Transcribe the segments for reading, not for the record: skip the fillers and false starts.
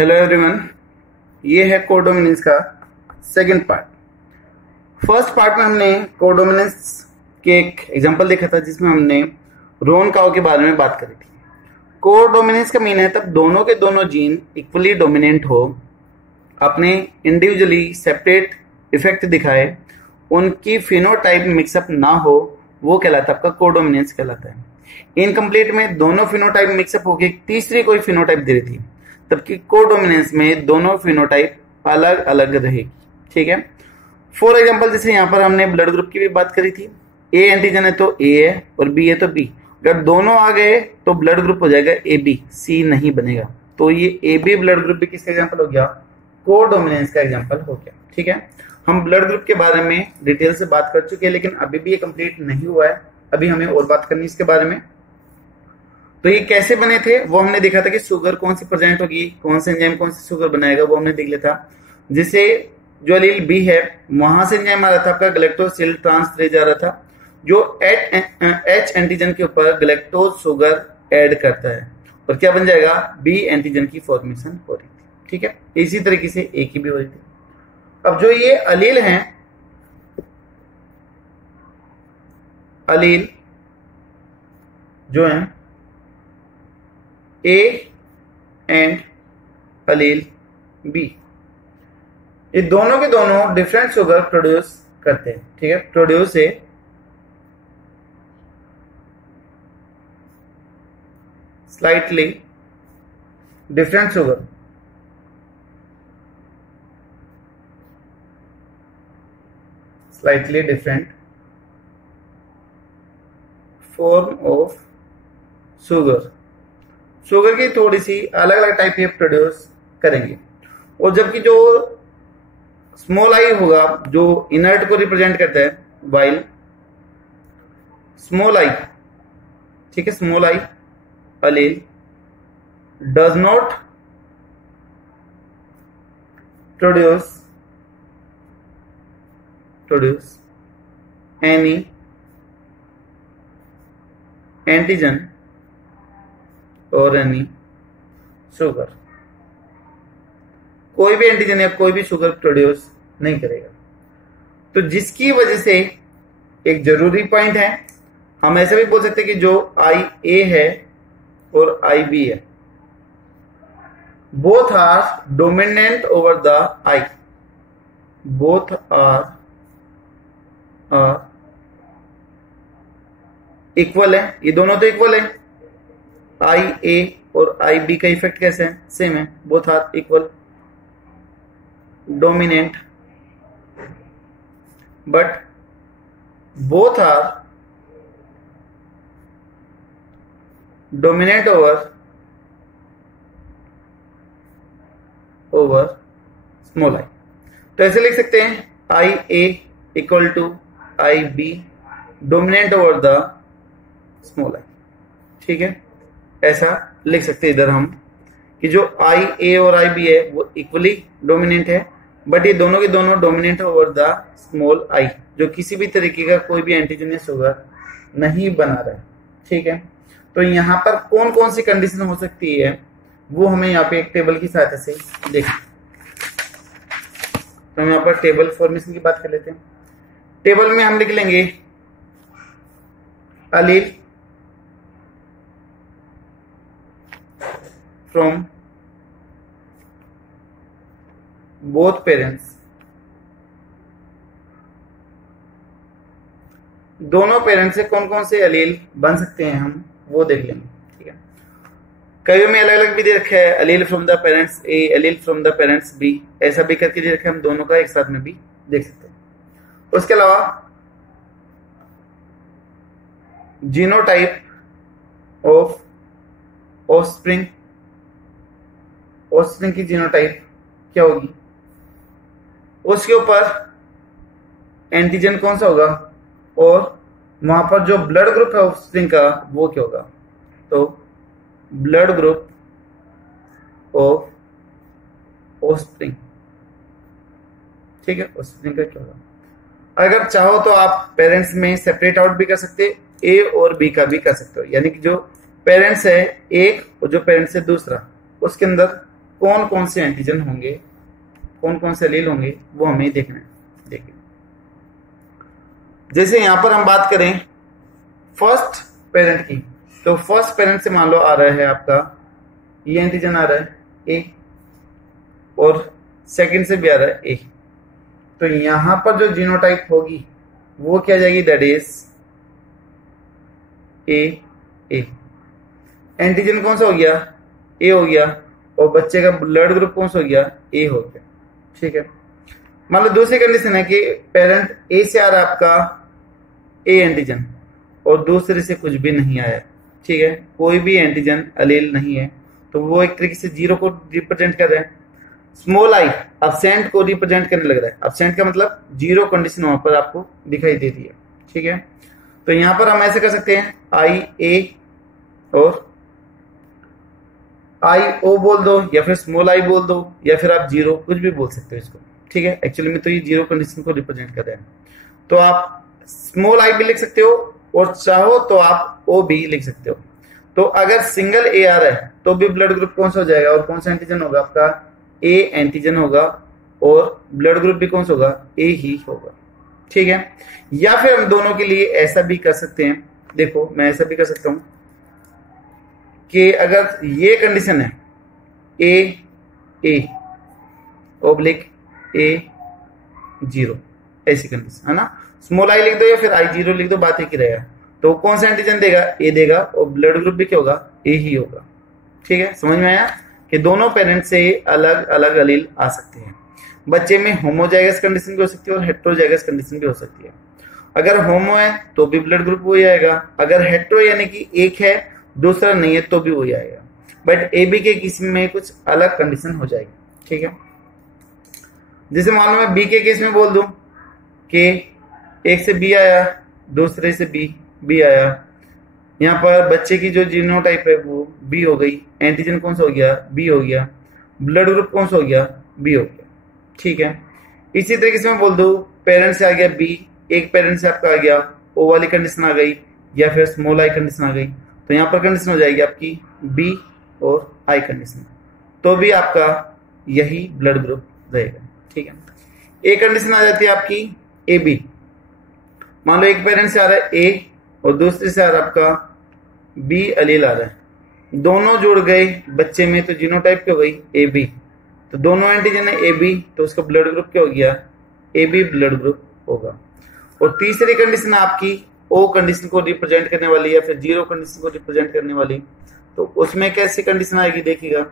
Hello everyone, ये है codominance का सेकंड पार्ट। फर्स्ट पार्ट में हमने कोडोमिनेंस के एक एग्जांपल देखा था जिसमें हमने रोन काउ के बारे में बात करी थी। कोडोमिनेंस का मीन है तब दोनों के दोनों जीन इक्वली डोमिनेंट हो, अपने इंडिविजुअली सेपरेट इफेक्ट दिखाए, उनकी फिनोटाइप मिक्सअप ना हो, वो कहलाता है आपका कोडोमिनेंस कहलाता है। इनकम्प्लीट में दोनों फिनोटाइप मिक्सअप होकर तीसरी कोई फिनोटाइप दे रही थी, तबकि कोडोमिनेंस में दोनों फिनोटाइप अलग अलग रहेगी। ठीक है, फॉर एग्जांपल जैसे यहाँ पर हमने ब्लड ग्रुप की भी बात करी थी। ए एंटीजन है तो ए है और बी है तो बी। अगर दोनों आ गए तो ब्लड ग्रुप हो जाएगा ए बी, सी नहीं बनेगा। तो ये ए बी ब्लड ग्रुप भी किसका एग्जाम्पल हो गया? कोडोमिनेंस का एग्जाम्पल हो गया। ठीक है, हम ब्लड ग्रुप के बारे में डिटेल से बात कर चुके हैं, लेकिन अभी भी ये कंप्लीट नहीं हुआ है। अभी हमें और बात करनी है इसके बारे में। तो ये कैसे बने थे वो हमने देखा था कि शुगर कौन सी प्रेजेंट होगी, कौन से एंजाइम कौन सी शुगर बनाएगा, वो हमने देख लिया था। जिसे जो एलील बी है वहां से एंजाइम आ रहा था आपका गैलेक्टोसिल ट्रांसफरेज आ रहा था, जो एच एंटीजन के ऊपर गैलेक्टोज शुगर ऐड करता है और क्या बन जाएगा? बी एंटीजन की फॉर्मेशन हो रही थी। ठीक है, इसी तरीके से ए की भी हो रही थी। अब जो ये अलील हैं, अलील जो हैं ए एंड अलील बी, ये दोनों के दोनों डिफरेंट शुगर प्रोड्यूस करते हैं। ठीक है, produce a slightly different sugar slightly different form of sugar की थोड़ी सी अलग अलग टाइप ये प्रोड्यूस करेंगे। और जबकि जो स्मॉल आई होगा जो इनर्ट को रिप्रेजेंट करता है, वाइल स्मॉल आई, ठीक है, small I allele does not produce any antigen or any sugar, कोई भी एंटीजन या कोई भी शुगर प्रोड्यूस नहीं करेगा। तो जिसकी वजह से एक जरूरी पॉइंट है, हम ऐसे भी बोल सकते हैं कि जो आई ए है और आई बी है, both are dominant over the I, both are equal है। ये दोनों तो इक्वल है, आई ए और आई बी का इफेक्ट कैसे है? सेम है, both are equal dominant, but both are dominant over small I. तो ऐसे लिख सकते हैं I A equal to I B dominant over the small I. ठीक है, ऐसा लिख सकते हैं इधर हम कि जो आई ए और आई बी है वो इक्वली डोमिनेंट है, बट ये दोनों के दोनों डोमिनेंट ओवर द स्मॉल आई, जो किसी भी तरीके का कोई भी एंटीजन या शुगर नहीं बना रहा है। ठीक है, तो यहां पर कौन कौन सी कंडीशन हो सकती है वो हमें यहाँ पे एक टेबल की सहायता से देखें। तो हम यहाँ पर टेबल फॉर्मेशन की बात कर लेते हैं। टेबल में हम लिख लेंगे अलील फ्रॉम बोथ पेरेंट्स, दोनों पेरेंट्स से कौन कौन से अलील बन सकते हैं हम वो देख लेंगे। ठीक है, कई में अलग अलग भी दे रखा है, allele from the parents A, allele from the parents B, ऐसा भी करके दे रखा है। हम दोनों का एक साथ में भी देख सकते हैं। उसके अलावा जीनोटाइप ऑफ ऑफस्प्रिंग, ऑफस्प्रिंग की जीनोटाइप क्या होगी, उसके ऊपर एंटीजन कौन सा होगा और वहां पर जो ब्लड ग्रुप है ऑफस्प्रिंग का वो क्या होगा। तो ब्लड ग्रुप ऑफ ऑफस्प्रिंग, ठीक है, ऑफस्प्रिंग का क्या होगा। अगर चाहो तो आप पेरेंट्स में सेपरेट आउट भी कर सकते, ए और बी का भी कर सकते हो, यानी कि जो पेरेंट्स है एक और जो पेरेंट्स है दूसरा, उसके अंदर कौन कौन से एंटीजन होंगे, कौन कौन से एलील होंगे, वो हमें देखना है। देखिए जैसे यहां पर हम बात करें फर्स्ट पेरेंट की, तो फर्स्ट पेरेंट से मान लो आ रहा है आपका ये एंटीजन आ रहा है ए, और सेकंड से भी आ रहा है ए, तो यहां पर जो जीनोटाइप होगी वो क्या जाएगी, दैट इज ए। एंटीजन कौन सा हो गया, ए हो गया, और बच्चे का ब्लड ग्रुप कौन सा हो गया, ए हो गया। ठीक है, मान लो दूसरी कंडीशन है कि पेरेंट ए से आ रहा है आपका ए एंटीजन और दूसरे से कुछ भी नहीं आया। ठीक है, कोई भी एंटीजन अलील नहीं है, तो वो एक तरीके से जीरो को रिप्रेजेंट कर रहे हैं। स्मॉल आई अब्सेंट को रिप्रेजेंट करने लग रहा है। अब्सेंट का मतलब जीरो कंडीशन वहां पर आपको दिखाई दे रही है। ठीक है, तो यहां पर हम ऐसे कर सकते हैं आई ए और आई ओ बोल दो, या फिर स्मॉल आई बोल दो, या फिर आप जीरो कुछ भी बोल सकते हो इसको। ठीक है, एक्चुअली में तो ये जीरो कंडीशन को रिप्रेजेंट कर रहे हैं, तो आप स्मॉल आई भी लिख सकते हो और चाहो तो आप ओ भी लिख सकते हो। तो अगर सिंगल ए आ रहा है तो भी ब्लड ग्रुप कौन सा हो जाएगा और कौन सा एंटीजन होगा, आपका ए एंटीजन होगा, और ब्लड ग्रुप भी कौन सा होगा, ए ही होगा। ठीक है, या फिर हम दोनों के लिए ऐसा भी कर सकते हैं, देखो मैं ऐसा भी कर सकता हूं कि अगर ये कंडीशन है ए ओब्लिक ए जीरो, ऐसी कंडीशन है ना, स्मॉल आई लिख दो या फिर आई जीरो लिख दो, बात एक ही रहेगा। तो कौन सा एंटीजन देगा, ए देगा, और ब्लड ग्रुप भी क्या होगा, ए ही होगा। ठीक है, समझ में आया कि दोनों पेरेंट से अलग अलग एलील आ सकते हैं। बच्चे में होमोजाइगस कंडीशन भी हो सकती है और हेट्रोजाइगस कंडीशन भी हो सकती है। अगर होमो है तो भी ब्लड ग्रुप वही आएगा, अगर हेट्रो यानी कि एक है दूसरा नहीं है तो भी वही आएगा, बट ए बी के केस में कुछ अलग कंडीशन हो जाएगी। ठीक है, जैसे मान लो मैं बी के केस में बोल दूं कि एक से बी आया, दूसरे से बी आया, यहाँ पर बच्चे की जो जीनोटाइप है वो बी हो गई, एंटीजन कौन सा हो गया, बी हो गया, ब्लड ग्रुप कौन सा हो गया, बी हो गया। ठीक है, इसी तरीके से मैं बोल दूं पेरेंट से आ गया बी, एक पेरेंट से आपका आ गया ओ वाली कंडीशन आ गई, या फिर स्मॉल आई कंडीशन आ गई, तो यहाँ पर कंडीशन हो जाएगी आपकी बी और आई कंडीशन, तो भी आपका यही ब्लड ग्रुप रहेगा। ठीक है, एक कंडीशन आ जाती है आपकी ए बी, मान लो एक पेरेंट से आ रहा है ए और दूसरे से आ रहा है आपका बी एलील आ रहा है, दोनों जुड़ गए बच्चे में तो जीनोटाइप क्या हो गई, ए बी, तो दोनों एंटीजन है ए बी, तो उसका ब्लड ग्रुप क्या हो गया, ए बी ब्लड ग्रुप होगा। और तीसरी कंडीशन आपकी ओ कंडीशन को रिप्रेजेंट करने वाली या फिर जीरो कंडीशन को रिप्रेजेंट करने वाली, तो उसमें कैसी कंडीशन आएगी देखिएगा,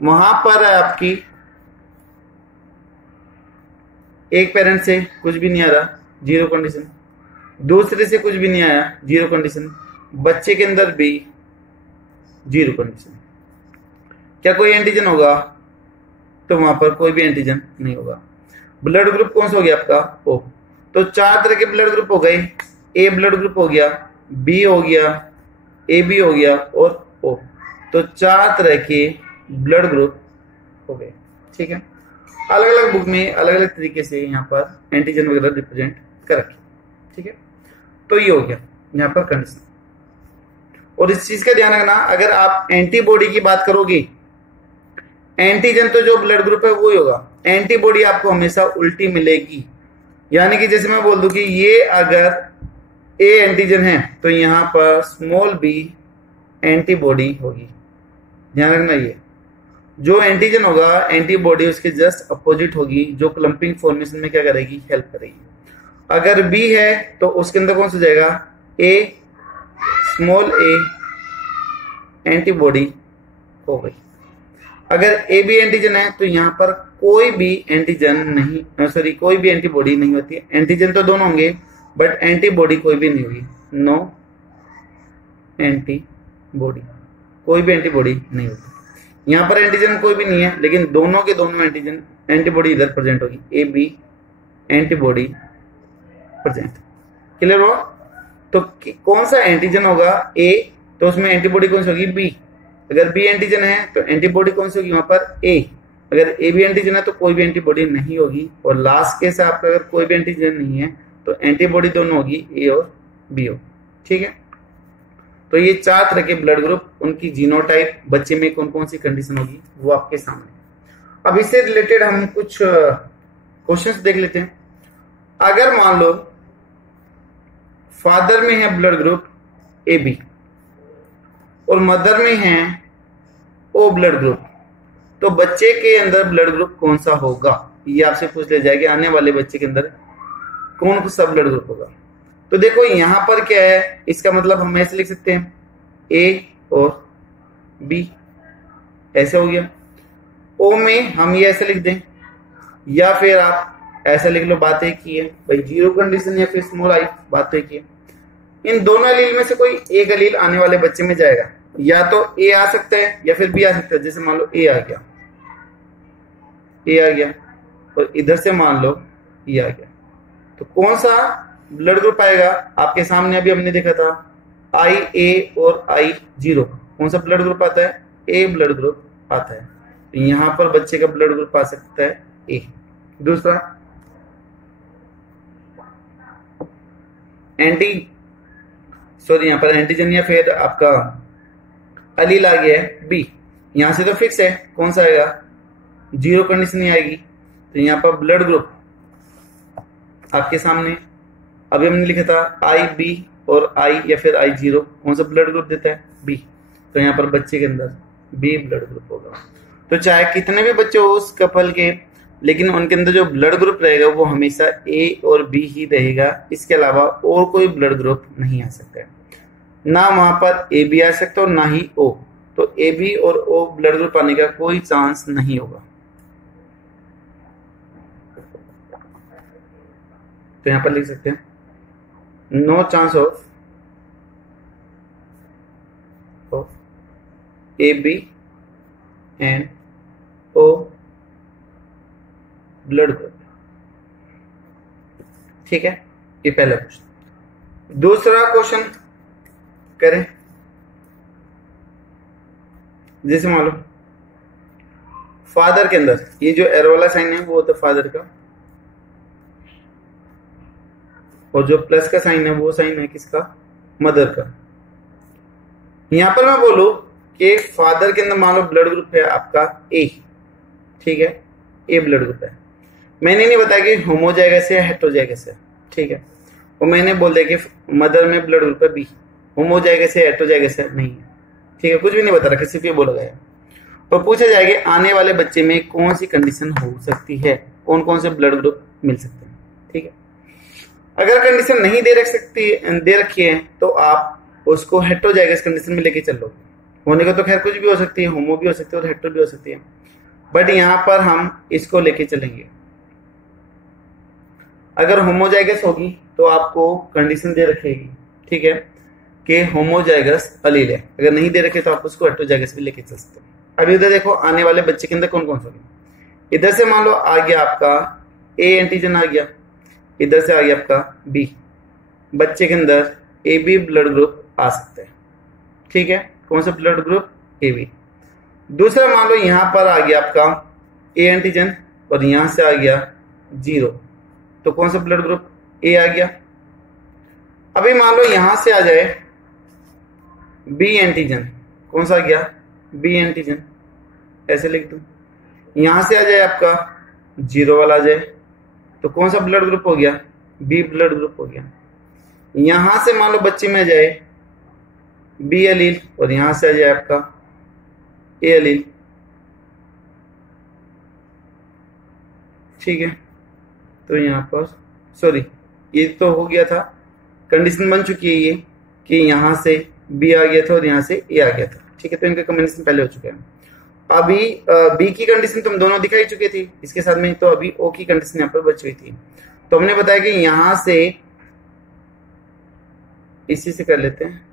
वहां पर है आपकी एक पेरेंट से कुछ भी नहीं आ रहा, जीरो कंडीशन, दूसरे से कुछ भी नहीं आया, जीरो कंडीशन, बच्चे के अंदर भी जीरो कंडीशन, क्या कोई एंटीजन होगा, तो वहां पर कोई भी एंटीजन नहीं होगा। ब्लड ग्रुप कौन सा हो गया आपका, ओ, तो चार तरह के ब्लड ग्रुप हो गए, ए ब्लड ग्रुप हो गया, बी हो गया, ए बी हो गया और ओ, तो चार तरह के ब्लड ग्रुप हो गए। ठीक है, अलग अलग बुक में अलग अलग तरीके से यहाँ पर एंटीजन वगैरह रिप्रेजेंट कर रखे। ठीक है, तो ये हो गया यहाँ पर कंडीशन। और इस चीज का ध्यान रखना, अगर आप एंटीबॉडी की बात करोगे, एंटीजन तो जो ब्लड ग्रुप है वो ही होगा, एंटीबॉडी आपको हमेशा उल्टी मिलेगी। यानी कि जैसे मैं बोल दूं कि ये अगर ए एंटीजन है तो यहां पर स्मॉल बी एंटीबॉडी होगी। ध्यान रखना, ये जो एंटीजन होगा एंटीबॉडी उसके जस्ट अपोजिट होगी, जो क्लम्पिंग फॉर्मेशन में क्या करेगी, हेल्प करेगी। अगर बी है तो उसके अंदर कौन सा जाएगा, ए स्मॉल ए एंटीबॉडी हो गई। अगर ए बी एंटीजन है तो यहां पर कोई भी एंटीजन नहीं, सॉरी कोई भी एंटीबॉडी नहीं होती है। एंटीजन तो दोनों होंगे बट एंटीबॉडी कोई भी नहीं होगी, नो एंटीबॉडी, कोई भी एंटीबॉडी नहीं होती। यहां पर एंटीजन कोई भी नहीं है लेकिन दोनों के दोनों एंटीजन एंटीबॉडी इधर प्रेजेंट होगी, A B antibody present. Clear हुआ? तो कौन सा एंटीजन होगा, ए, तो उसमें एंटीबॉडी कौन सी होगी, बी। अगर बी एंटीजन है तो एंटीबॉडी कौन सी होगी वहां पर, ए। अगर ए बी एंटीजन है तो कोई भी एंटीबॉडी नहीं होगी। और लास्ट केस आपका अगर कोई भी एंटीजन नहीं है तो एंटीबॉडी दोनों होगी, ए और बी हो। ठीक है, तो ये 4 तरह के ब्लड ग्रुप, उनकी जीनोटाइप, बच्चे में कौन कौन सी कंडीशन होगी वो आपके सामने। अब इससे रिलेटेड हम कुछ क्वेश्चंस देख लेते हैं। अगर मान लो फादर में है ब्लड ग्रुप ए बी और मदर में है ओ ब्लड ग्रुप, तो बच्चे के अंदर ब्लड ग्रुप कौन सा होगा, ये आपसे पूछ लिया जाएगा आने वाले बच्चे के अंदर कौन सा ब्लड ग्रुप होगा। तो देखो यहां पर क्या है, इसका मतलब हम ऐसे लिख सकते हैं ए और बी, ऐसे हो गया। ओ में हम ये ऐसे लिख दें, या फिर आप ऐसा लिख लो, बात एक ही है भाई, जीरो कंडीशन या फिर स्मॉल आई, बात एक ही है। इन दोनों एलील में से कोई एक एलील आने वाले बच्चे में जाएगा, या तो ए आ सकता है या फिर बी आ सकता है। जैसे मान लो ए आ गया, ए आ गया, और इधर से मान लो ये आ गया, तो कौन सा ब्लड ग्रुप आएगा आपके सामने अभी हमने देखा था आई ए और आई जीरो, कौन सा ब्लड ग्रुप आता है, ए ब्लड ग्रुप आता है। तो यहां पर बच्चे का ब्लड ग्रुप आ सकता है ए। दूसरा यहां पर एंटीजन या फिर आपका अलील आ गया है बी, यहां से तो फिक्स है कौन सा आएगा, जीरो कंडीशन नहीं आएगी। तो यहां पर ब्लड ग्रुप आपके सामने अभी हमने लिखा था आई बी और आई या फिर आई जीरो, कौन सा ब्लड ग्रुप देता है बी, तो यहाँ पर बच्चे के अंदर बी ब्लड ग्रुप होगा। तो चाहे कितने भी बच्चे हो उस कपल के, लेकिन उनके अंदर जो ब्लड ग्रुप रहेगा वो हमेशा ए और बी ही रहेगा, इसके अलावा और कोई ब्लड ग्रुप नहीं आ सकता है। ना वहां पर ए बी आ सकता और ना ही ओ, तो ए बी और ओ ब्लड ग्रुप आने का कोई चांस नहीं होगा। तो यहां पर लिख सकते हैं no chance of A B and O blood group. ठीक है, ये पहला क्वेश्चन। दूसरा क्वेश्चन करें, जैसे मान लो फादर के अंदर ये जो एरो वाला साइन है वो होता है फादर का, और जो प्लस का साइन है वो साइन है किसका, मदर का। यहां पर मैं बोलूं कि फादर के अंदर मान लो ब्लड ग्रुप है आपका ए, ठीक है, ए ब्लड ग्रुप है। मैंने नहीं बताया कि होमोजाइगस है हेटेरोजाइगस है, ठीक है, और मैंने बोल दिया कि मदर में ब्लड ग्रुप है बी, होमोजाइगस है हेटेरोजाइगस है नहीं है, ठीक है, कुछ भी नहीं बता रखा, सिर्फ ये बोला गया। और पूछा जाएगा आने वाले बच्चे में कौन सी कंडीशन हो सकती है, कौन कौन से ब्लड ग्रुप मिल सकते हैं, ठीक है। अगर कंडीशन नहीं दे रखी है तो आप उसको हेटेरोजाइगस कंडीशन में लेके चलो। होने का तो खैर कुछ भी हो सकती है, होमो भी हो सकती है और हेटेरो भी हो सकती है, बट यहां पर हम इसको लेके चलेंगे। अगर होमोजाइगस होगी तो आपको कंडीशन दे रखेगी, ठीक है, कि होमोजाइगस अलील है। अगर नहीं दे रखे तो आप उसको हेटेरोजाइगस भी लेके चल सकते हैं। अभी इधर देखो आने वाले बच्चे के अंदर कौन कौन सा होगी। इधर से मान लो आ गया आपका ए एंटीजन आ गया, इधर से आ गया आपका बी, बच्चे के अंदर ए बी ब्लड ग्रुप आ सकता है, ठीक है, कौन सा ब्लड ग्रुप ए बी। दूसरा मान लो यहां पर आ गया आपका ए एंटीजन और यहां से आ गया जीरो, तो कौन सा ब्लड ग्रुप ए आ गया। अभी मान लो यहां से आ जाए बी एंटीजन, कौन सा आ गया बी एंटीजन, ऐसे लिख दो। यहां से आ जाए आपका जीरो वाला आ जाए, तो कौन सा ब्लड ग्रुप हो गया बी ब्लड ग्रुप हो गया। यहां से मान लो बच्चे में आ जाए बी एलील और यहां से आ जाए आपका ए एलील, ठीक है। तो यहां पर सॉरी ये तो हो गया था, कंडीशन बन चुकी है ये कि यहां से बी आ गया था और यहां से ए आ गया था, ठीक है, तो इनका कॉम्बिनेशन पहले हो चुका है। अभी बी की कंडीशन तुम दोनों दिखाई चुके थे इसके साथ में, तो अभी ओ की कंडीशन यहाँ पर बच हुई थी। तो हमने बताया कि यहां से इसी से कर लेते हैं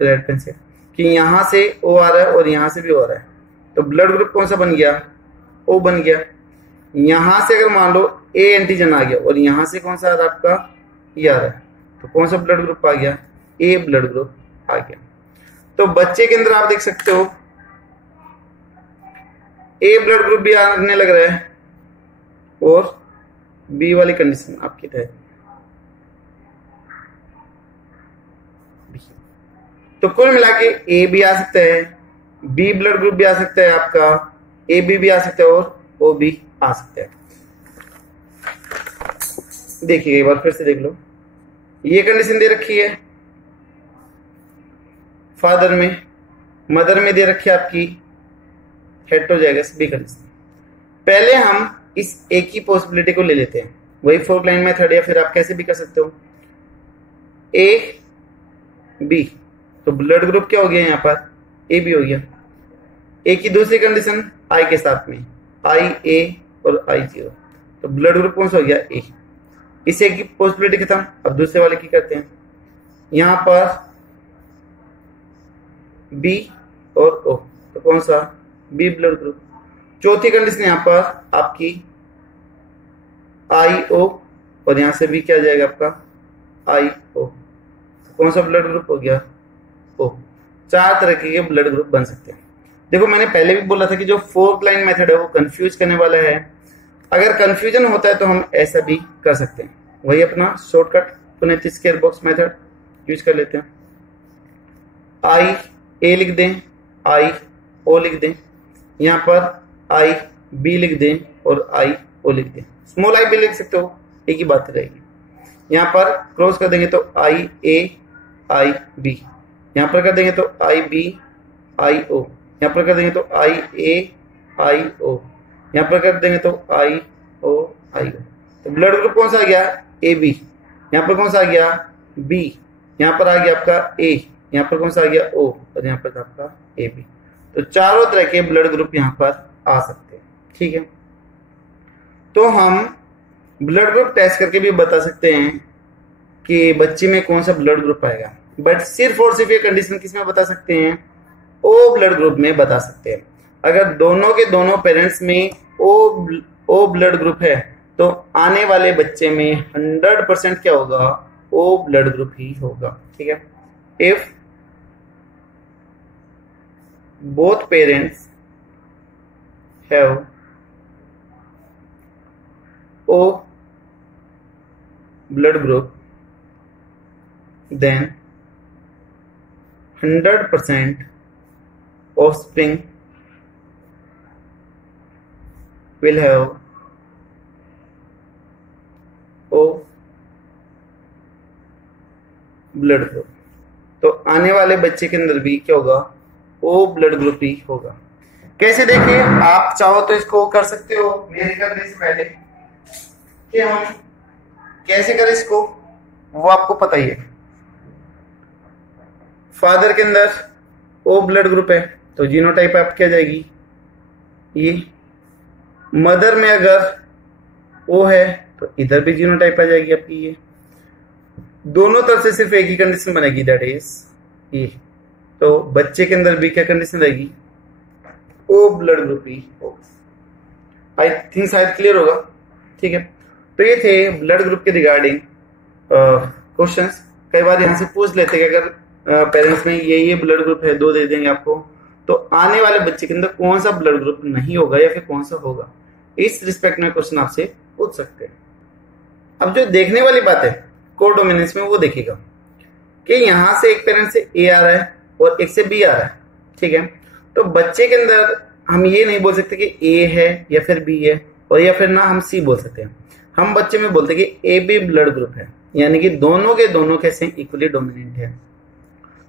रेड पेन से, कि यहां से ओ आ रहा है और यहां से भी ओ आ रहा है, तो ब्लड ग्रुप कौन सा बन गया ओ बन गया। यहां से अगर मान लो ए एंटीजन आ गया और यहां से कौन सा आ रहा है आपका ये आ रहा है, तो कौन सा ब्लड ग्रुप आ गया ए ब्लड ग्रुप आ गया। तो बच्चे के अंदर आप देख सकते हो ए ब्लड ग्रुप भी आने लग रहा है और बी वाली कंडीशन आपकी है। तो कुल मिला के ए भी आ सकता है, बी ब्लड ग्रुप भी आ सकता है आपका, ए बी भी आ सकता है और ओ भी आ सकता है। देखिए एक बार फिर से देख लो, ये कंडीशन दे रखी है फादर में, मदर में दे रखी है आपकी हेटेरोजाइगस बी कंडीशन। पहले हम इस ए की पॉसिबिलिटी को ले लेते हैं, वही फोर्थ लाइन मेथड, या फिर आप कैसे भी कर सकते हो, ए बी, तो ब्लड ग्रुप क्या हो गया यहाँ पर, ए बी हो गया। ए की दूसरी कंडीशन आई के साथ में, आई ए और आई जीरो, तो ब्लड ग्रुप कौन सा हो गया, ए। इस ए की पॉसिबिलिटी खत्म, अब दूसरे वाले की करते हैं, यहां पर बी और ओ, तो कौन सा, बी ब्लड ग्रुप। चौथी कंडीशन यहां पर आपकी आई ओ, और यहां से भी क्या जाएगा आपका आई ओ, तो कौन सा ब्लड ग्रुप हो गया, ओ। चार तरह के ब्लड ग्रुप बन सकते हैं। देखो मैंने पहले भी बोला था कि जो फोर्थ लाइन मेथड है वो कंफ्यूज करने वाला है, अगर कंफ्यूजन होता है तो हम ऐसा भी कर सकते हैं, वही अपना shortcut Punnett square box method use कर लेते हैं। आई ए लिख दें, आई ओ लिख दें, यहां पर आई बी लिख दें और आई ओ लिख दें, स्मॉल आई भी लिख सकते हो, एक ही बात रहेगी। यहां पर क्रॉस कर देंगे तो आई ए आई बी, यहां पर कर देंगे तो आई बी आई ओ, यहां पर कर देंगे तो आई ए आई ओ, यहां पर कर देंगे तो आई ओ आई ओ। तो ब्लड ग्रुप कौन सा आ गया, ए बी, यहां पर कौन सा आ गया, बी, यहां पर आ गया आपका ए, यहां पर कौन सा आ गया, ओ, और यहां पर आपका ए बी। तो चारों तरह के ब्लड ग्रुप यहां पर आ सकते हैं, ठीक है। तो हम ब्लड ग्रुप टेस्ट करके भी बता सकते हैं कि बच्चे में कौन सा ब्लड ग्रुप आएगा, बट सिर्फ और सिर्फ ये कंडीशन किस में बता सकते हैं, ओ ब्लड ग्रुप में बता सकते हैं। अगर दोनों के दोनों पेरेंट्स में ओ ब्लड ग्रुप है तो आने वाले बच्चे में 100% क्या होगा, ओ ब्लड ग्रुप ही होगा, ठीक है। If both parents have O blood group, then 100% offspring will have O blood group. तो आने वाले बच्चे के अंदर भी क्या होगा, ओ ब्लड ग्रुप ही होगा। कैसे देखिए, आप चाहो तो इसको कर सकते हो मेरे करने से पहले, कि हम कैसे करें इसको वो आपको पता ही है। फादर के अंदर ओ ब्लड ग्रुप है तो जीनोटाइप आप क्या जाएगी, ये। मदर में अगर ओ है तो इधर भी जीनोटाइप आ जाएगी आपकी, ये। दोनों तरफ से सिर्फ एक ही कंडीशन बनेगी, दैट इज ये। तो बच्चे के अंदर भी क्या कंडीशन रहेगी, ओ ब्लड ग्रुप ही होगा। आई थिंक शायद क्लियर होगा, ठीक है। तो ये थे ब्लड ग्रुप के रिगार्डिंग क्वेश्चंस। कई बार यहां से पूछ लेते हैं कि अगर पेरेंट्स में ये ब्लड ग्रुप है, दो दे देंगे आपको, तो आने वाले बच्चे के अंदर कौन सा ब्लड ग्रुप नहीं होगा या फिर कौन सा होगा, इस रिस्पेक्ट में क्वेश्चन आपसे पूछ सकते हैं। अब जो देखने वाली बात है कोडोमिनेंस में, वो देखिएगा कि यहां से एक पेरेंट से ए आ रहा है और एक से बी आ रहा है, ठीक है। तो बच्चे के अंदर हम ये नहीं बोल सकते कि ए है या फिर बी है, और या फिर ना हम सी बोल सकते हैं। हम बच्चे में बोलते हैं कि ए बी ब्लड ग्रुप है, यानी कि दोनों के दोनों कैसे इक्वली डोमिनेंट है।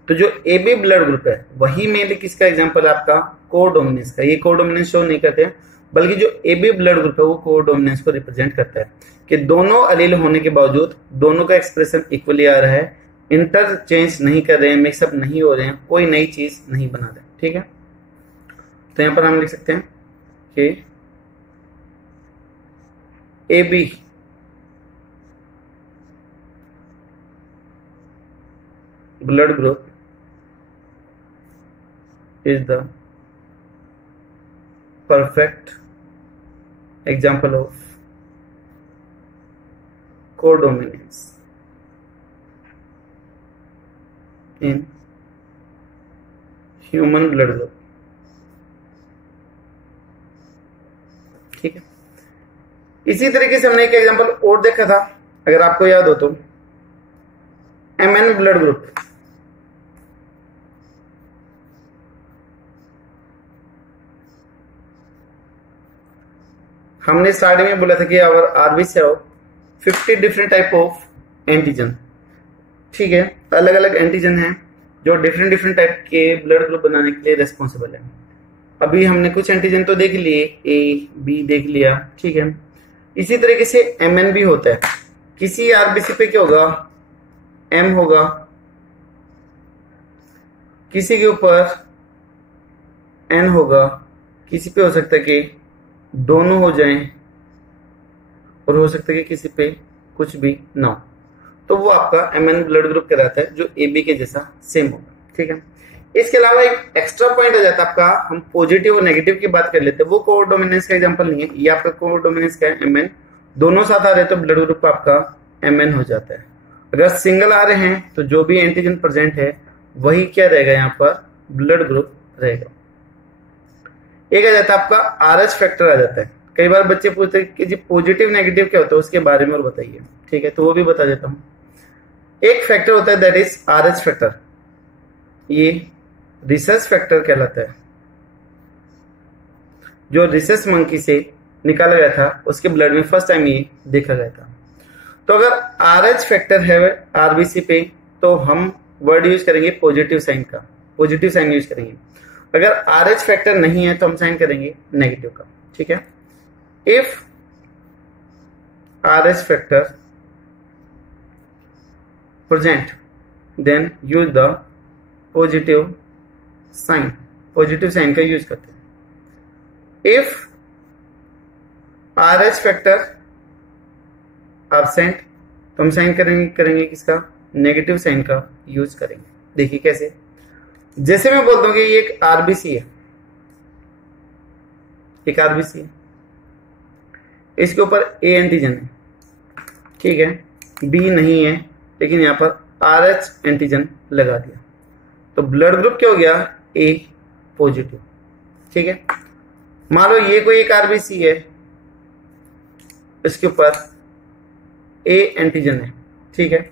तो जो ए बी ब्लड ग्रुप है वही मेनली किसका एग्जांपल है, आपका कोडोमिनेंस का। ये कोडोमिनेंस शो नहीं करते, बल्कि जो ए बी ब्लड ग्रुप है वो कोडोमिनेंस को रिप्रेजेंट करता है, कि दोनों अलील होने के बावजूद दोनों का एक्सप्रेशन इक्वली आ रहा है, इंटरचेंज नहीं कर रहे हैं, मिक्सअप नहीं हो रहे हैं, कोई नई चीज नहीं बना रहे, ठीक है। तो यहां पर हम लिख सकते हैं कि A B blood group is the perfect example of codominance in human blood group, ठीक है। इसी तरीके से हमने एक एग्जांपल और देखा था, अगर आपको याद हो तो, एमएन ब्लड ग्रुप। हमने स्टार्टिंग में बोला था कि our RBC have 50 different type of antigen. ठीक है, अलग अलग एंटीजन हैं जो डिफरेंट डिफरेंट टाइप के ब्लड ग्रुप बनाने के लिए रेस्पॉन्सिबल है। अभी हमने कुछ एंटीजन तो देख लिए, ए बी देख लिया। ठीक है, इसी तरीके से एमएन भी होता है। किसी आरबीसी पे क्या होगा, एम होगा, किसी के ऊपर एन होगा, किसी पे हो सकता है कि दोनों हो जाएं, और हो सकता है कि किसी पे कुछ भी ना हो, तो वो आपका एमएन ब्लड ग्रुप कहलाता है, जो ए बी के जैसा सेम होगा। ठीक है, इसके अलावा एक एक्स्ट्रा पॉइंट आ जाता है आपका, हम पॉजिटिव और नेगेटिव की बात कर लेते हैं। वो कोडोमिनेंस का एग्जांपल नहीं है, ये आपका कोडोमिनेंस का है एमएन, दोनों साथ आ रहे तो ब्लड ग्रुप आपका एमएन हो जाता है। अगर सिंगल आ रहे हैं तो जो भी एंटीजन प्रेजेंट है वही क्या रहेगा, यहाँ पर ब्लड ग्रुप रहेगा। एक आ जाता है आपका आरएच फैक्टर आ जाता है। कई बार बच्चे पूछते हैं कि जी पॉजिटिव नेगेटिव क्या होता है, उसके बारे में और बताइए। ठीक है, तो वो भी बता देता हूं। एक फैक्टर होता है दैट इज आरएच फैक्टर, ये रिसर्च फैक्टर कहलाता है, जो रिसर्च मंकी से निकाला गया था, उसके ब्लड में फर्स्ट टाइम ये देखा गया था। तो अगर आरएच फैक्टर है आरबीसी पे तो हम वर्ड यूज करेंगे पॉजिटिव साइन का, पॉजिटिव साइन यूज करेंगे। अगर आरएच फैक्टर नहीं है तो हम साइन करेंगे नेगेटिव का। ठीक है, if Rh factor present then use the positive sign, positive sign का यूज करते हैं। इफ आरएच फैक्टर एब्सेंट तो हम साइन करेंगे किसका, नेगेटिव साइन का यूज करेंगे। देखिए कैसे, जैसे मैं बोलता हूं कि ये एक आरबीसी है, एक आरबीसी है, इसके ऊपर ए एंटीजन है। ठीक है, बी नहीं है, लेकिन यहां पर आरएच एंटीजन लगा दिया, तो ब्लड ग्रुप क्या हो गया, ए पॉजिटिव। ठीक है, मान लो ये कोई एक आरबीसी है, इसके ऊपर ए एंटीजन है। ठीक है,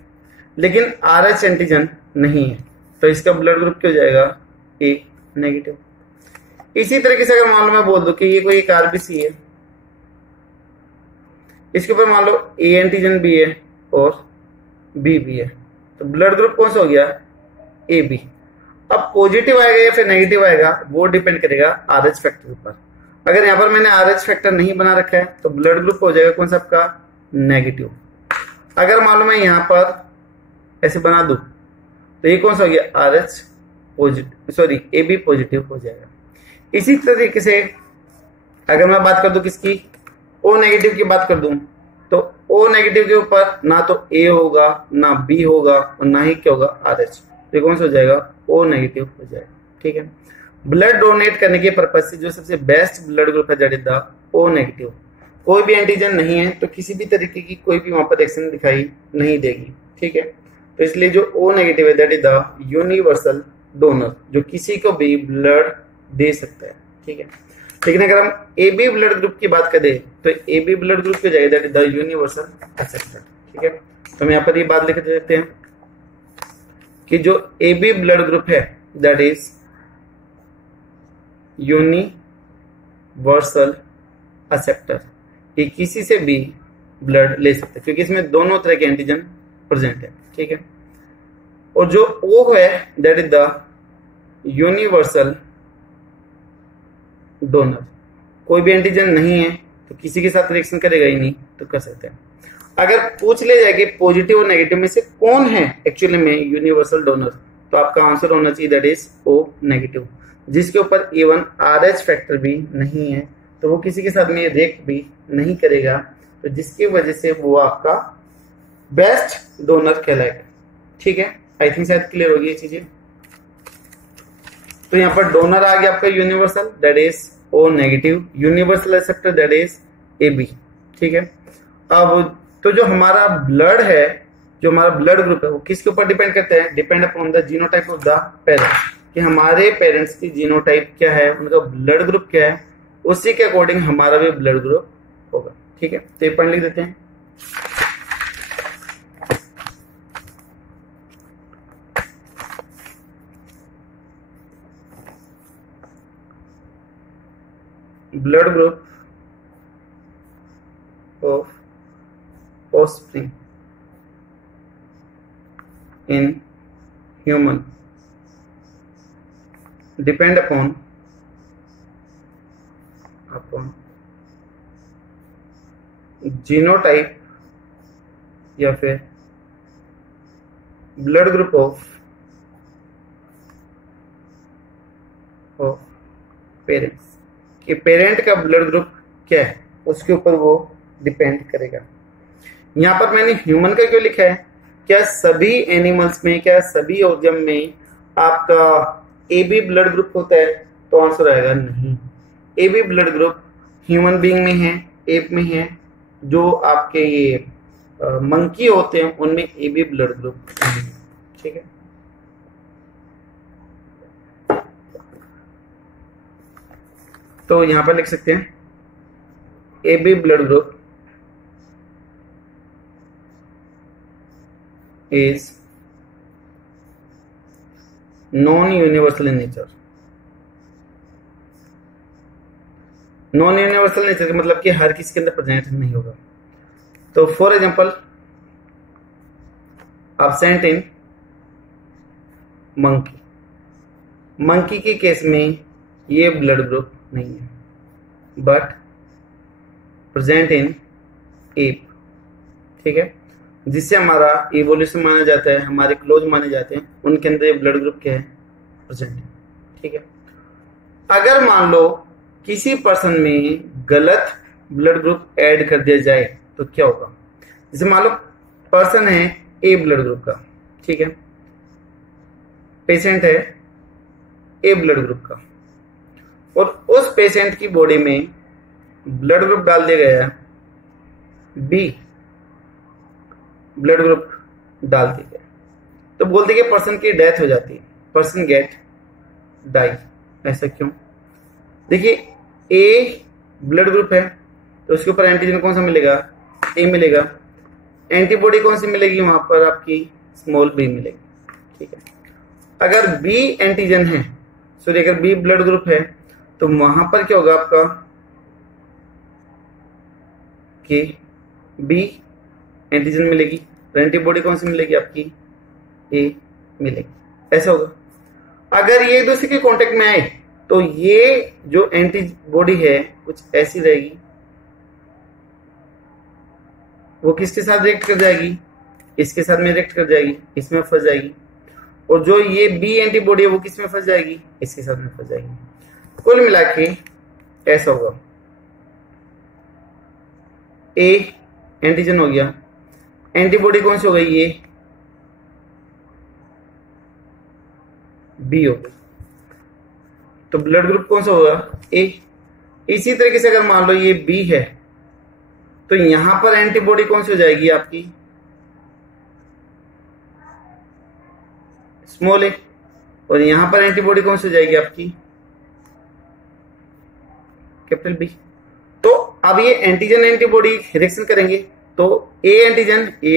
लेकिन आरएच एंटीजन नहीं है, तो इसका ब्लड ग्रुप क्या हो जाएगा, ए नेगेटिव। इसी तरीके से अगर मान लो मैं बोल दूं कि ये कोई एक आरबीसी है, इसके ऊपर मान लो ए एंटीजन भी है और बी भी है, तो ब्लड ग्रुप कौन सा हो गया, ए बी। अब पॉजिटिव आएगा या फिर नेगेटिव आएगा वो डिपेंड करेगा आरएच फैक्टर पर। अगर यहां पर मैंने आरएच फैक्टर नहीं बना रखा है तो ब्लड ग्रुप हो जाएगा कौन सा आपका, नेगेटिव। अगर मान लो मैं यहां पर ऐसे बना दूं तो ये कौन सा हो गया, Rh positive, sorry A B positive हो जाएगा। इसी तरीके से अगर मैं बात कर दूं किसकी, ओ नेगेटिव की बात कर दूं, तो ओ नेगेटिव के ऊपर ना तो ए होगा ना बी होगा और ना ही क्या होगा, आरएच, तो कौन सा हो जाएगा, ओ नेगेटिव हो जाएगा। ठीक है, ब्लड डोनेट करने के पर्पज से जो सबसे बेस्ट ब्लड ग्रुप है that is the O negative. कोई भी एंटीजन नहीं है तो किसी भी तरीके की कोई भी वहां पर रिएक्शन दिखाई नहीं देगी। ठीक है, तो इसलिए जो ओ नेगेटिव है that is the universal donor, जो किसी को भी ब्लड दे सकता है। ठीक है, लेकिन अगर हम ए बी ब्लड ग्रुप की बात करें तो ए बी ब्लड ग्रुप की जाएगा that is the universal acceptor. ठीक है, तो हम यहाँ पर ये बात लिख देते हैं कि जो ए बी ब्लड ग्रुप है दैट इज यूनिवर्सल एक्सेप्टर, ये किसी से भी ब्लड ले सकते हैं क्योंकि इसमें दोनों तरह के एंटीजन प्रेजेंट है। ठीक है, और जो ओ है that is the universal donor, कोई भी एंटीजन नहीं है तो किसी के साथ रिएक्शन करेगा ही नहीं, तो कर सकते हैं। अगर पूछ ले जाए कि पॉजिटिव और नेगेटिव में से कौन है एक्चुअली में यूनिवर्सल डोनर, तो आपका आंसर होना चाहिए दैट इज ओ नेगेटिव, जिसके ऊपर इवन आरएच फैक्टर भी नहीं है, तो वो किसी के साथ में रिएक्ट भी नहीं करेगा, तो जिसकी वजह से वो आपका बेस्ट डोनर कहलाएगा। ठीक है, आई थिंक शायद क्लियर होगी ये चीजें। तो यहाँ पर डोनर आ गया आपका universal that is O negative, universal acceptor that is A B. ठीक है, अब तो जो हमारा ब्लड है, जो हमारा ब्लड ग्रुप है वो किसके ऊपर डिपेंड करता है, depend upon the genotype of the parents, कि हमारे पेरेंट्स की जीनोटाइप क्या है, उनका ब्लड ग्रुप क्या है, उसी के अकॉर्डिंग हमारा भी ब्लड ग्रुप होगा। ठीक है, तो ये पॉइंट लिख देते हैं। Blood group of offspring in human depend upon genotype या फिर ब्लड ग्रुप ऑफ पेरेंट्स, कि पेरेंट का ब्लड ग्रुप क्या है उसके ऊपर वो डिपेंड करेगा। यहां पर मैंने ह्यूमन का क्यों लिखा है? क्या सभी एनिमल्स में, क्या सभी ऑर्गन में आपका ए बी ब्लड ग्रुप होता है? तो आंसर आएगा नहीं। A B blood group human being में है, एप में है, जो आपके ये मंकी होते हैं उनमें ए बी ब्लड ग्रुप नहीं है। ठीक है, तो यहां पर लिख सकते हैं A B blood group is non universal in nature. Non universal nature का मतलब कि हर किसी के अंदर प्रेजेंट नहीं होगा। तो for example absent in monkey, monkey के केस में ये ब्लड ग्रुप नहीं है, बट प्रेजेंट इन एप। ठीक है, जिससे हमारा इवोल्यूशन माना जाता है, हमारे क्लोज माने जाते हैं, उनके अंदर ये ब्लड ग्रुप क्या है? प्रेजेंट है। ठीक है, अगर मान लो किसी पर्सन में गलत ब्लड ग्रुप ऐड कर दिया जाए तो क्या होगा? जैसे मान लो पर्सन है ए ब्लड ग्रुप का, ठीक है, पेशेंट है ए ब्लड ग्रुप का, और उस पेशेंट की बॉडी में ब्लड ग्रुप डाल दिया गया, बी ब्लड ग्रुप डाल दिया गया, तो बोलते कि पर्सन की डेथ हो जाती है, पर्सन गेट डाई। ऐसा क्यों? देखिए ए ब्लड ग्रुप है तो उसके ऊपर एंटीजन कौन सा मिलेगा? ए मिलेगा। एंटीबॉडी कौन सी मिलेगी? वहां पर आपकी स्मॉल बी मिलेगी। ठीक है, अगर बी एंटीजन है, सॉरी अगर बी ब्लड ग्रुप है तो वहां पर क्या होगा आपका कि बी एंटीजन मिलेगी, एंटीबॉडी कौन सी मिलेगी? आपकी ए मिलेगी। ऐसा होगा। अगर ये एक दूसरे के कांटेक्ट में आए तो ये जो एंटीबॉडी है कुछ ऐसी रहेगी, वो किसके साथ रिएक्ट कर जाएगी? इसके साथ में रिएक्ट कर जाएगी, इसमें फंस जाएगी। और जो ये बी एंटीबॉडी है वो किस में फंस जाएगी? इसके साथ में फंस जाएगी। कुल मिला के ऐसा होगा, ए एंटीजन हो गया, एंटीबॉडी कौन सी हो गई? ये बी हो गई, तो ब्लड ग्रुप कौन सा होगा? ए। इसी तरीके से अगर मान लो ये बी है तो यहां पर एंटीबॉडी कौन सी हो जाएगी? आपकी स्मॉल ए, और यहां पर एंटीबॉडी कौन सी हो जाएगी? आपकी कैपिटल बी। तो अब ये एंटीजन एंटीबॉडी रिएक्शन करेंगे तो ए एंटीजन ए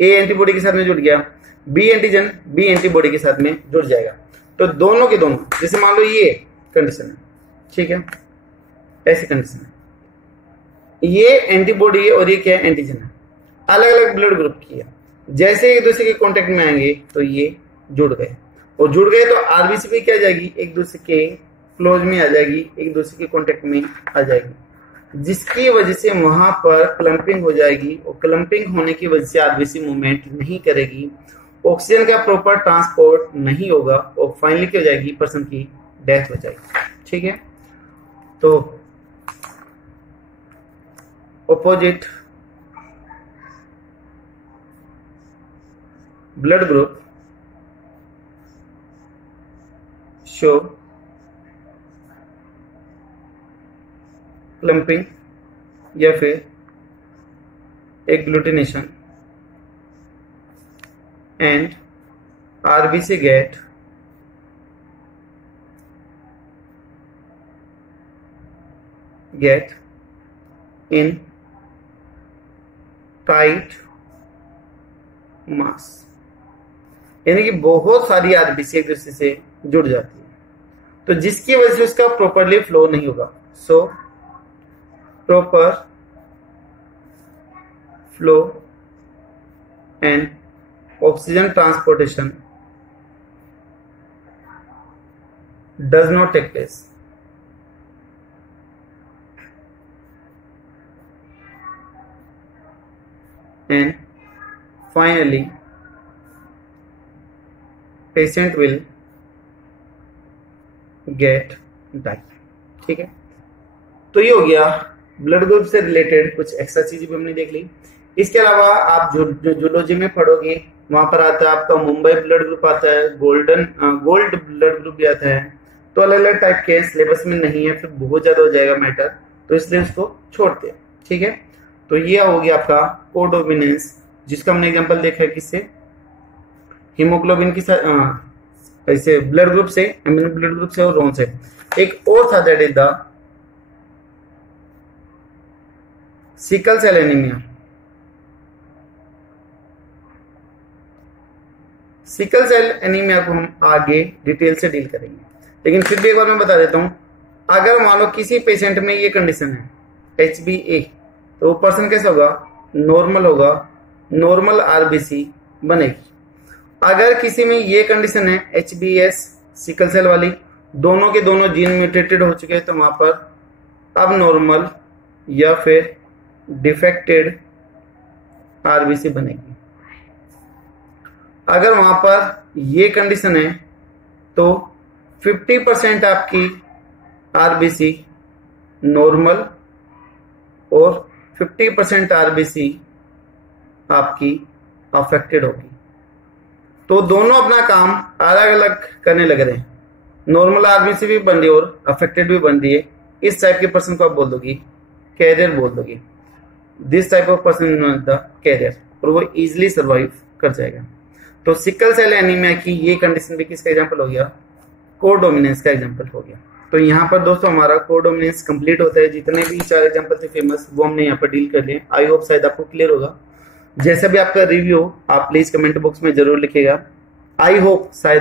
एंटीबॉडी के साथ में जुड़ गया, बी एंटीजन बी एंटीबॉडी के साथ में जुड़ जाएगा। तो दोनों के दोनों, जैसे मान लो ये कंडीशन है, ठीक है, ऐसी कंडीशन है, ये एंटीबॉडी है और ये क्या है? एंटीजन है, अलग अलग ब्लड ग्रुप की है। जैसे एक दूसरे के कांटेक्ट में आएंगे तो ये जुड़ गए, और जुड़ गए तो आरबीसी भी क्या जाएगी? एक दूसरे के क्लोज में आ जाएगी, एक दूसरे के कांटेक्ट में आ जाएगी, जिसकी वजह से वहां पर क्लम्पिंग हो जाएगी, और क्लम्पिंग होने की वजह से आरबीसी मूवमेंट नहीं करेगी, ऑक्सीजन का प्रॉपर ट्रांसपोर्ट नहीं होगा, और फाइनली क्या हो जाएगी? पर्सन की डेथ हो जाएगी। ठीक है, तो opposite blood group show clumping या फिर agglutination and RBC get in tight mass, यानी कि बहुत सारी आरबीसी एक दूसरे से जुड़ जाती है, तो जिसकी वजह से उसका प्रॉपरली फ्लो नहीं होगा। So proper flow and oxygen transportation does not take place. And finally patient will get die. ठीक है, तो ये हो गया ब्लड ग्रुप से रिलेटेड कुछ एक्स्ट्रा चीजें भी हमने देख ली। इसके अलावा आप जो जूलॉजी में पढ़ोगे वहां पर आता है आपका मुंबई ब्लड ग्रुप आता है, गोल्ड ब्लड ग्रुप भी आता है। तो अलग अलग टाइप के सिलेबस में नहीं है, फिर बहुत ज्यादा हो जाएगा मैटर, तो इसलिए उसको छोड़ते हैं। ठीक है, तो ये हो गया आपका कोडोमिनेंस, जिसका हमने एग्जांपल देखा है किससे, हीमोग्लोबिन की ऐसे ब्लड ग्रुप से, अमीनो ब्लड ग्रुप से और रोन से। एक और था, that is the sickle cell anaemia. Sickle cell anaemia को हम आगे डिटेल से डील करेंगे, लेकिन फिर भी एक बार मैं बता देता हूं, अगर मान लो किसी पेशेंट में ये कंडीशन है HbA, तो वो पर्सन कैसा होगा, नॉर्मल होगा, नॉर्मल आरबीसी बनेगी। अगर किसी में ये कंडीशन है HbS सिकल सेल वाली, दोनों के दोनों जीन म्यूटेटेड हो चुके हैं, तो वहां पर अब नॉर्मल या फिर डिफेक्टेड आरबीसी बनेगी। अगर वहां पर ये कंडीशन है तो 50% आपकी आरबीसी नॉर्मल और 50% आरबीसी आपकी अफेक्टेड होगी। तो दोनों अपना काम अलग अलग करने लग रहे हैं, नॉर्मल आरबीसी भी बन रही है और अफेक्टेड भी बन रही है। इस टाइप के पर्सन को आप बोल दोगी कैरियर बोल दोगी, this type of person is the carrier, और वो इजिली सर्वाइव कर जाएगा। तो सिकल सेल एनीमिया की ये कंडीशन भी किसका एग्जांपल हो गया, कोडोमिनेंस का एग्जांपल हो गया। तो यहाँ पर दोस्तों हमारा कोडोमिनेंस कंप्लीट होता है। जितने भी 4 एग्जांपल थे फेमस, वो हमने यहाँ पर डील कर लिए। आई होप शायद आपको क्लियर होगा। जैसा भी आपका रिव्यू आप प्लीज कमेंट बॉक्स में जरूर लिखिएगा। आई होप शायद